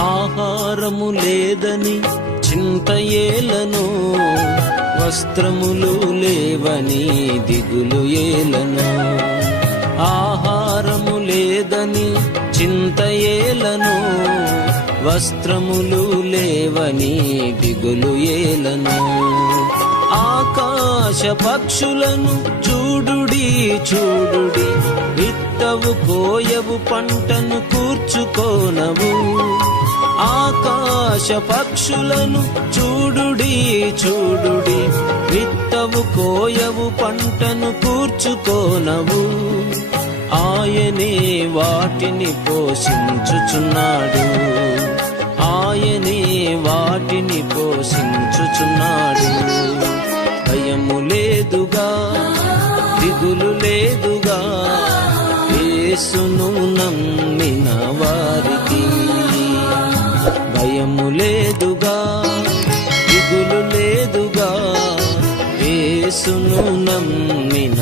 ఆహారము లేదని చింత ఏలను, వస్త్రములు లేవని దిగులు ఏలను. ఆహారము లేదని చింత ఏలను, వస్త్రములు లేవని దిగులు ఏలను. ఆకాశ పక్షులను చూడుడి చూడుడి, విత్తవు కోయవు పంటను కూర్చుకోనవు. ఆకాశ పక్షులను చూడుడి చూడుడి, విత్తవు కోయవు పంటను కూర్చుకోనవు. ఆయనే వాటిని పోషించుచున్నాడు, ఆయనే వాటిని పోషించుచున్నాడు. భయము లేదుగా, దిగులు లేదుగా, యేసును నమ్మిన వారికి. భయము లేదుగా, దిగులు లేదుగా, యేసును నమ్మిన